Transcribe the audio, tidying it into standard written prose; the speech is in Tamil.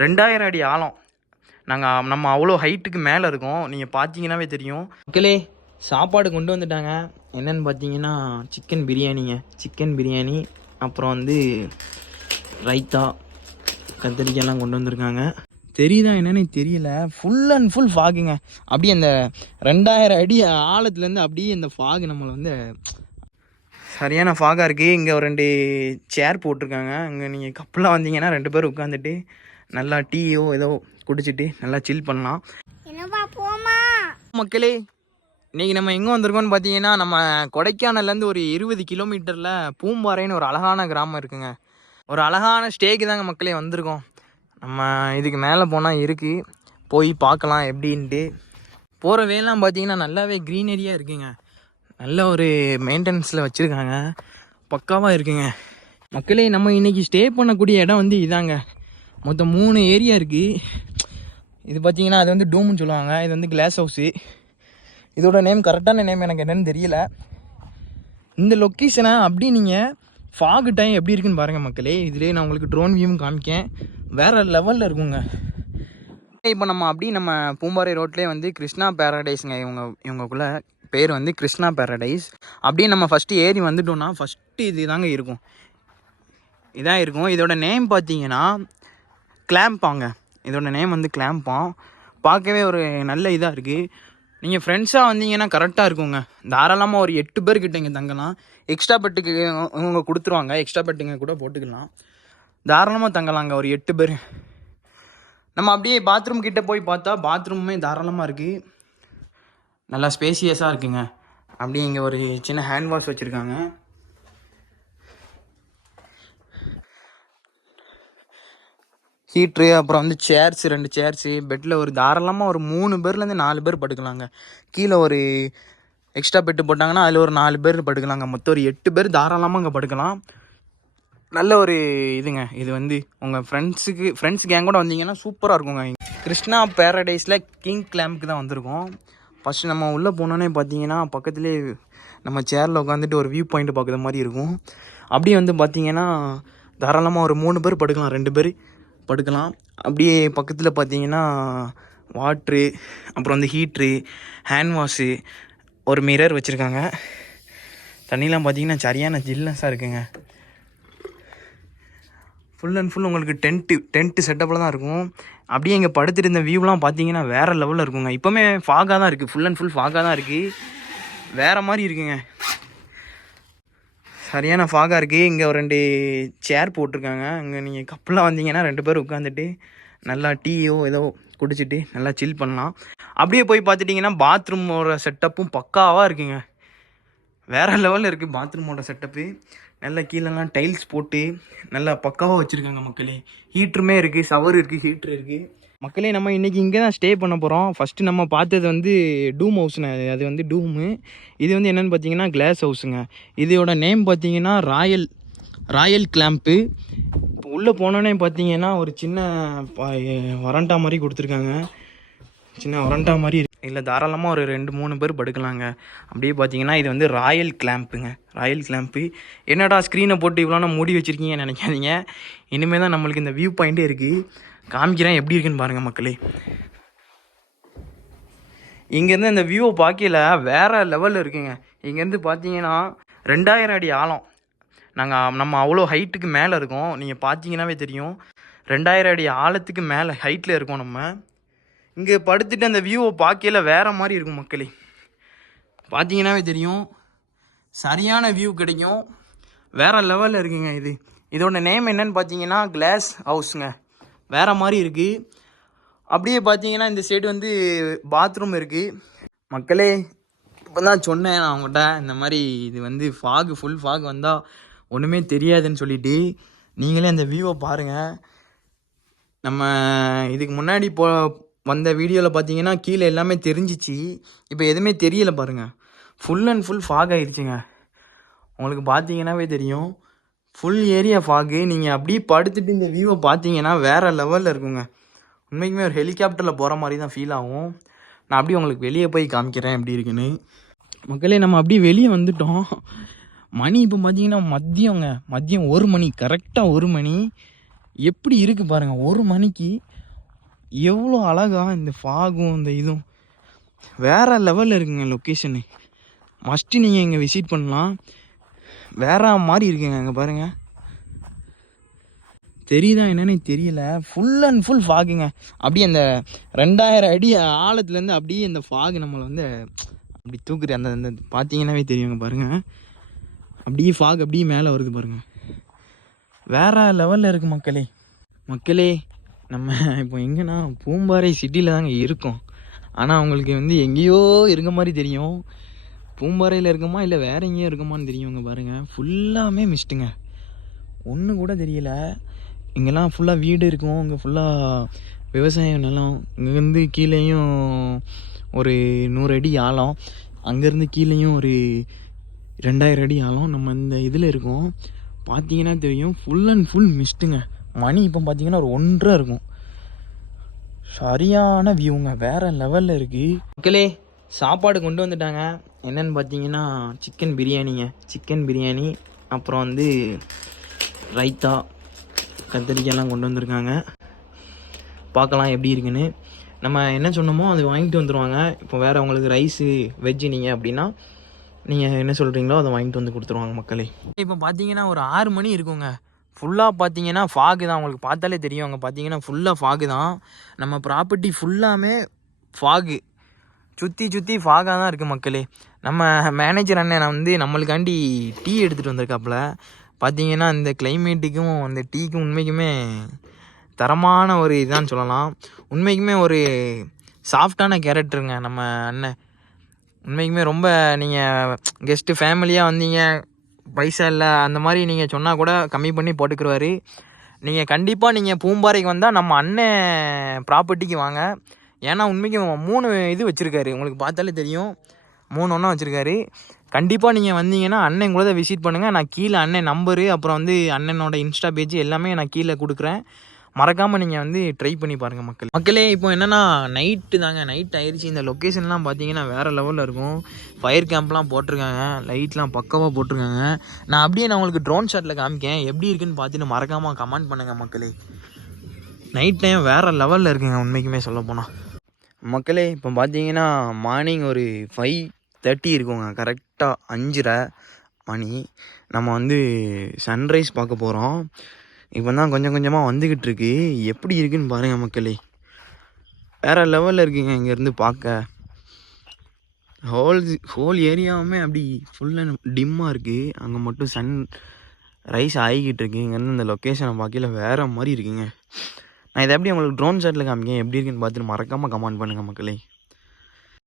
2000 அடி ஆழம். நம்ம அவ்வளோ ஹைட்டுக்கு மேலே இருக்கோம். நீங்கள் பார்த்தீங்கன்னாவே தெரியும். மக்களே சாப்பாடு கொண்டு வந்துட்டாங்க. என்னென்னு பார்த்தீங்கன்னா சிக்கன் பிரியாணிங்க. சிக்கன் பிரியாணி, அப்புறம் வந்து ரைத்தா, கத்திரிக்காயெல்லாம் கொண்டு வந்திருக்காங்க. தெரியுதா என்னன்னு தெரியல. ஃபுல் அண்ட் ஃபுல் ஃபாகுங்க. அப்படியே அந்த 2000 அடி ஆழத்துலேருந்து அப்படியே இந்த ஃபாகு நம்மளை வந்து சரியான ஃபாகாக இருக்குது. இங்கே ஒரு 2 சேர் போட்டிருக்காங்க. இங்கே நீங்கள் கப்பலாக வந்தீங்கன்னா 2 பேர் உட்காந்துட்டு நல்லா டீயோ ஏதோ குடிச்சிட்டு நல்லா சில் பண்ணலாம். மக்களே இன்றைக்கி நம்ம எங்கே வந்திருக்கோம்னு பார்த்தீங்கன்னா, நம்ம கொடைக்கானல்லேருந்து ஒரு 20 கிலோமீட்டரில் பூம்பாறைன்னு ஒரு அழகான கிராமம் இருக்குங்க. ஒரு அழகான ஸ்டேக்கு தாங்க மக்களே வந்திருக்கோம். நம்ம இதுக்கு மேலே போனால் இருக்குது, போய் பார்க்கலாம் எப்படின்ட்டு. போகிற வேலாம் பார்த்தீங்கன்னா நல்லாவே க்ரீனரியாக இருக்குங்க. நல்ல ஒரு மெயின்டெனன்ஸில் வச்சுருக்காங்க, பக்காவாக இருக்குங்க. மக்களே நம்ம இன்றைக்கி ஸ்டே பண்ணக்கூடிய இடம் வந்து இதாங்க. மொத்தம் 3 ஏரியா இருக்குது. இது பார்த்தீங்கன்னா அது வந்து டூம்னு சொல்லுவாங்க. இது வந்து கிளாஸ் ஹவுஸு. இதோட நேம் கரெக்டான நேம் எனக்கு என்னென்னு தெரியல. இந்த லொக்கேஷனை அப்படி நீங்கள் ஃபாகு டைம் எப்படி இருக்குன்னு பாருங்கள் மக்களே. இதுலேயே நான் உங்களுக்கு ட்ரோன் வியூவும் காமிக்கேன். வேறு லெவலில் இருக்குங்க. இப்போ நம்ம நம்ம பூம்பாறை ரோட்லேயே வந்து கிருஷ்ணா பேரடைஸுங்க. இவங்களுக்குள்ள பேர் வந்து கிருஷ்ணா பேரடைஸ். அப்படியே நம்ம ஃபஸ்ட்டு ஏறி வந்துட்டோம்னா ஃபஸ்ட்டு இது தாங்க இருக்கும். இதான் இருக்கும். இதோட நேம் பார்த்தீங்கன்னா கிளாம்பாங்க. இதோட நேம் வந்து கிளாம்பாம். பார்க்கவே ஒரு நல்ல இதாக இருக்குது. நீங்கள் ஃப்ரெண்ட்ஸாக வந்தீங்கன்னா கரெக்டாக இருக்குங்க. தாராளமாக ஒரு 8 பேர்கிட்ட இங்கே தங்கலாம். எக்ஸ்ட்ரா பெட்டுக்கு இவங்க கொடுத்துருவாங்க. எக்ஸ்ட்ரா பெட்டுங்க கூட போட்டுக்கலாம். தாராளமாக தங்கலாங்க ஒரு 8 பேர். நம்ம அப்படியே பாத்ரூம் கிட்டே போய் பார்த்தா பாத்ரூமே தாராளமாக இருக்குது. நல்லா ஸ்பேசியஸாக இருக்குங்க. அப்படியே இங்கே ஒரு சின்ன ஹேண்ட் வாஷ் வச்சுருக்காங்க. ஹீட்ரு, அப்புறம் வந்து சேர்ஸு, 2 சேர்ஸு, பெட்டில் ஒரு தாராளமாக ஒரு 3 பேர்லேருந்து 4 பேர் படுக்கலாங்க. கீழே ஒரு எக்ஸ்ட்ரா பெட்டு போட்டாங்கன்னா அதில் ஒரு 4 பேர் படுக்கலாங்க. மொத்தம் ஒரு 8 பேர் தாராளமாக அங்கே படுக்கலாம். நல்ல ஒரு இதுங்க. இது வந்து உங்கள் ஃப்ரெண்ட்ஸ் கேங் கூட வந்தீங்கன்னா சூப்பராக இருக்குங்க. கிருஷ்ணா பேரடைஸில் கிங் கிளாம்புக்கு தான் வந்திருக்கோம். ஃபஸ்ட்டு நம்ம உள்ளே போனோன்னே பார்த்தீங்கன்னா பக்கத்துலேயே நம்ம சேரில் உட்காந்துட்டு ஒரு வியூ பாயிண்ட் பார்க்குற மாதிரி இருக்கும். அப்படியே வந்து பார்த்தீங்கன்னா தாராளமாக ஒரு 3 பேர் படுக்கலாம், 2 பேர் படுக்கலாம். அப்படியே பக்கத்தில் பார்த்தீங்கன்னா வாட்ரு, அப்புறம் வந்து ஹீட்ரு, ஹேண்ட் வாஷு, ஒரு மிரர் வச்சுருக்காங்க. தண்ணிலாம் பார்த்தீங்கன்னா சரியான ஜில்னஸாக இருக்குங்க. ஃபுல் அண்ட் ஃபுல் உங்களுக்கு டென்ட்டு செட்டப்பில் தான் இருக்கும். அப்படியே இங்கே படுத்துட்டு இருந்த வியூலாம் பார்த்தீங்கன்னா வேறு லெவலில் இருக்குங்க. இப்போவுமே ஃபாகாக தான் இருக்குது. ஃபுல் அண்ட் ஃபுல் ஃபாகாக தான் இருக்குது. வேறு மாதிரி இருக்குங்க. சரியான ஃபாகாக இருக்குது. இங்கே ஒரு 2 சேர் போட்டிருக்காங்க. இங்கே நீங்கள் கப்பலாக வந்தீங்கன்னா 2 பேர் உட்காந்துட்டு நல்லா டீயோ ஏதோ குடிச்சிட்டு நல்லா சில் பண்ணலாம். அப்படியே போய் பார்த்துட்டிங்கன்னா பாத்ரூமோட செட்டப்பும் பக்காவாக இருக்குங்க. வேறு லெவலில் இருக்குது பாத்ரூமோட செட்டப்பு. நல்லா கீழெல்லாம் டைல்ஸ் போட்டு நல்லா பக்காவாக வச்சுருக்காங்க மக்களே. ஹீட்ருமே இருக்குது, ஷவர் இருக்குது, ஹீட்ரு இருக்குது. மக்களே நம்ம இன்றைக்கி இங்கே தான் ஸ்டே பண்ண போகிறோம். ஃபஸ்ட்டு நம்ம பார்த்தது வந்து டூம் ஹவுஸ்னு. அது வந்து டூமு. இது வந்து என்னென்னு பார்த்தீங்கன்னா கிளாஸ் ஹவுஸுங்க. இதோட நேம் பார்த்தீங்கன்னா ராயல் கிளாம்ப்பு. இப்போ உள்ளே போனோன்னே பார்த்தீங்கன்னா ஒரு சின்ன வரண்டா மாதிரி கொடுத்துருக்காங்க. சின்ன வரண்டா மாதிரி இல்லை, தாராளமாக ஒரு 2-3 பேர் படுக்கலாங்க. அப்படியே பார்த்தீங்கன்னா இது வந்து ராயல் கிளாம்புங்க. Royal clamp. என்னடா ஸ்க்ரீனை போட்டு இவ்வளோ மூடி வச்சுருக்கீங்கன்னு நினைக்காதீங்க. இனிமேல் தான் நம்மளுக்கு இந்த வியூ பாயிண்ட்டே இருக்குது. காமிக்கிறேன் எப்படி இருக்குன்னு பாருங்கள் மக்களே. இங்கேருந்து இந்த வியூவை பார்க்கல வேறு லெவலில் இருக்குங்க. இங்கேருந்து பார்த்தீங்கன்னா 2000 அடி ஆழம். நம்ம அவ்வளோ ஹைட்டுக்கு மேலே இருக்கோம். நீங்கள் பார்த்தீங்கன்னாவே தெரியும். 2000 அடி ஆழத்துக்கு மேலே ஹைட்டில் இருக்கோம். நம்ம இங்கே படுத்துட்டு அந்த வியூவை பார்க்கல வேறு மாதிரி இருக்கும் மக்களே. பார்த்தீங்கன்னாவே தெரியும். சரியான வியூ கிடைக்கும். வேறு லெவலில் இருக்குங்க. இதோட நேம் என்னன்னு பார்த்தீங்கன்னா கிளாஸ் ஹவுஸுங்க. வேறு மாதிரி இருக்குது. அப்படியே பார்த்தீங்கன்னா இந்த சைடு வந்து பாத்ரூம் இருக்குது. மக்களே இப்போ தான் சொன்னேன் நான் அவங்ககிட்ட, இந்த மாதிரி இது வந்து ஃபுல் ஃபாக் வந்தால் ஒன்றுமே தெரியாதுன்னு சொல்லிவிட்டு. நீங்களே அந்த வியூவை பாருங்கள். நம்ம இதுக்கு முன்னாடி வந்த வீடியோவில் பார்த்தீங்கன்னா கீழே எல்லாமே தெரிஞ்சிச்சு. இப்போ எதுவுமே தெரியலை பாருங்கள். ஃபுல் அண்ட் ஃபுல் ஃபாக் ஆகிடுச்சுங்க. உங்களுக்கு பார்த்தீங்கன்னாவே தெரியும். Full area fog. நீங்கள் அப்படியே படுத்துட்டு இந்த வியூவை பார்த்தீங்கன்னா வேறு லெவலில் இருக்குங்க. உண்மைக்குமே ஒரு ஹெலிகாப்டரில் போகிற மாதிரி தான் ஃபீல் ஆகும். நான் அப்படியே உங்களுக்கு வெளியே போய் காமிக்கிறேன் எப்படி இருக்குன்னு. மக்களே நம்ம அப்படியே வெளியே வந்துட்டோம். மணி இப்போ பார்த்தீங்கன்னா மதியம் 1 மணி, கரெக்டாக 1 மணி. எப்படி இருக்குது பாருங்கள், 1 மணிக்கு எவ்வளோ அழகாக இந்த ஃபாகும் இந்த இதுவும் வேறு லெவலில் இருக்குங்க. லொக்கேஷனு மஸ்ட்டு நீங்கள் இங்கே விசிட் பண்ணலாம். வேற மாதிரி இருக்குங்க. அங்கே பாருங்கள், தெரியுதா என்னன்னு தெரியல. ஃபுல் அண்ட் ஃபுல் ஃபாகுங்க. அப்படியே அந்த 2000 அடி ஆழத்துலேருந்து அப்படியே அந்த ஃபாகு நம்மளை வந்து அப்படி தூக்குற அந்த அந்த பார்த்தீங்கன்னாவே தெரியுங்க பாருங்கள். அப்படியே ஃபாக் அப்படியே மேலே வருது பாருங்கள். வேறு லெவலில் இருக்குது மக்களே. மக்களே நம்ம இப்போ எங்கன்னா பூம்பாறை சிட்டியில் தாங்க இருக்கோம். ஆனால் அவங்களுக்கு வந்து எங்கேயோ இருக்க மாதிரி தெரியும். பூம்பாறையில் இருக்கோமா இல்லை வேறு எங்கேயோ இருக்கோமான்னு தெரியுங்க பாருங்கள். ஃபுல்லாமே மிஸ்ட்டுங்க, ஒன்று கூட தெரியல. இங்கெல்லாம் ஃபுல்லாக வீடு இருக்கும், இங்கே ஃபுல்லாக விவசாய நிலம். இங்கேருந்து கீழேயும் ஒரு 100 அடி ஆழம், அங்கேருந்து கீழேயும் ஒரு 2000 அடி ஆழம். நம்ம இந்த இதில் இருக்கோம், பார்த்தீங்கன்னா தெரியும். ஃபுல் அண்ட் ஃபுல் மிஸ்ட்டுங்க. மணி இப்போ பார்த்தீங்கன்னா ஒரு 1:30 இருக்கும். சரியான வியூங்க, வேறு லெவலில் இருக்குது. மக்களே சாப்பாடு கொண்டு வந்துட்டாங்க. என்னென்னு பார்த்தீங்கன்னா சிக்கன் பிரியாணிங்க. சிக்கன் பிரியாணி, அப்புறம் வந்து ரைத்தா, கத்திரிக்காயெல்லாம் கொண்டு வந்திருக்காங்க. பார்க்கலாம் எப்படி இருக்குன்னு. நம்ம என்ன சொன்னோமோ அது வாங்கிட்டு வந்துடுவாங்க. இப்போ வேறு உங்களுக்கு ரைஸு வெஜ்ஜு நீங்கள் அப்படின்னா நீங்கள் என்ன சொல்கிறீங்களோ அதை வாங்கிட்டு வந்து கொடுத்துருவாங்க மக்களே. இப்போ பார்த்தீங்கன்னா ஒரு 6 மணி இருக்குங்க. ஃபுல்லாக பார்த்தீங்கன்னா ஃபாகு தான், உங்களுக்கு பார்த்தாலே தெரியும். அங்கே பார்த்தீங்கன்னா ஃபுல்லாக ஃபாகு தான். நம்ம ப்ராப்பர்ட்டி ஃபுல்லாமே ஃபாகு, சுற்றி சுற்றி ஃபாகாக தான் இருக்குது மக்களே. நம்ம மேனேஜர் அண்ணன் வந்து நம்மளுக்காண்டி டீ எடுத்துகிட்டு வந்திருக்காப்புல. பார்த்தீங்கன்னா இந்த கிளைமேட்டுக்கும் அந்த டீக்கும் உண்மைக்குமே தரமான ஒரு இதான்னு சொல்லலாம். உண்மைக்குமே ஒரு சாஃப்டான கேரக்டருங்க நம்ம அண்ணன். உண்மைக்குமே ரொம்ப நீங்கள் கெஸ்ட்டு ஃபேமிலியாக வந்தீங்க, பைசா இல்லை அந்த மாதிரி நீங்கள் சொன்னால் கூட கம்மி பண்ணி போட்டுக்கிடுவார். நீங்கள் கண்டிப்பாக நீங்கள் பூம்பாறைக்கு வந்தால் நம்ம அண்ணன் ப்ராப்பர்ட்டிக்கு வாங்க. ஏன்னா உண்மைக்கு 3 இது வச்சுருக்காரு, உங்களுக்கு பார்த்தாலே தெரியும். 3 ஒன்றா வச்சுருக்காரு. கண்டிப்பாக நீங்கள் வந்தீங்கன்னா அண்ணன் கூட தான் விசிட் பண்ணுங்கள். நான் கீழே அண்ணன் நம்பரு, அப்புறம் வந்து அண்ணனோட இன்ஸ்டா பேஜ் எல்லாமே நான் கீழே கொடுக்குறேன். மறக்காமல் நீங்கள் வந்து ட்ரை பண்ணி பாருங்கள் மக்களே. இப்போ என்னென்னா நைட்டு தாங்க, நைட் ஆயிடுச்சு. இந்த லொக்கேஷன்லாம் பார்த்தீங்கன்னா வேறு லெவலில் இருக்கும். ஃபயர் கேம்ப்லாம் போட்டிருக்காங்க, லைட்லாம் பக்கவாக போட்டிருக்காங்க. நான் அப்படியே நான் உங்களுக்கு ட்ரோன் ஷாட்டில் காமிக்கேன், எப்படி இருக்குன்னு பார்த்துட்டு மறக்காமல் கமெண்ட் பண்ணுங்கள் மக்களே. நைட் டைம் வேறு லெவலில் இருக்குங்க உண்மைக்குமே சொல்ல போனால் மக்களே. இப்போ பார்த்தீங்கன்னா மார்னிங் ஒரு 5:30 இருக்குங்க, கரெக்டாக 5:30 மணி. நம்ம வந்து சன்ரைஸ் பார்க்க போகிறோம். இப்போ தான் கொஞ்சம் கொஞ்சமாக வந்துக்கிட்டு இருக்கு. எப்படி இருக்குன்னு பாருங்கள் மக்களே, வேறு லெவலில் இருக்குங்க. இங்கேருந்து பார்க்க ஹோல் ஏரியாவுமே அப்படி ஃபுல் அண்ட் டிம்மாக இருக்குது. அங்கே மட்டும் சன் ரைஸ் ஆகிக்கிட்டு இருக்கு. இங்கேருந்து இந்த லொக்கேஷனை பார்க்கல வேறு மாதிரி இருக்குங்க. நான் இதை எப்படி உங்களுக்கு ட்ரோன் ஷாட்டில் காமிக்கேன், எப்படி இருக்குன்னு பார்த்துட்டு மறக்காமல் கமெண்ட் பண்ணுங்கள் மக்களே.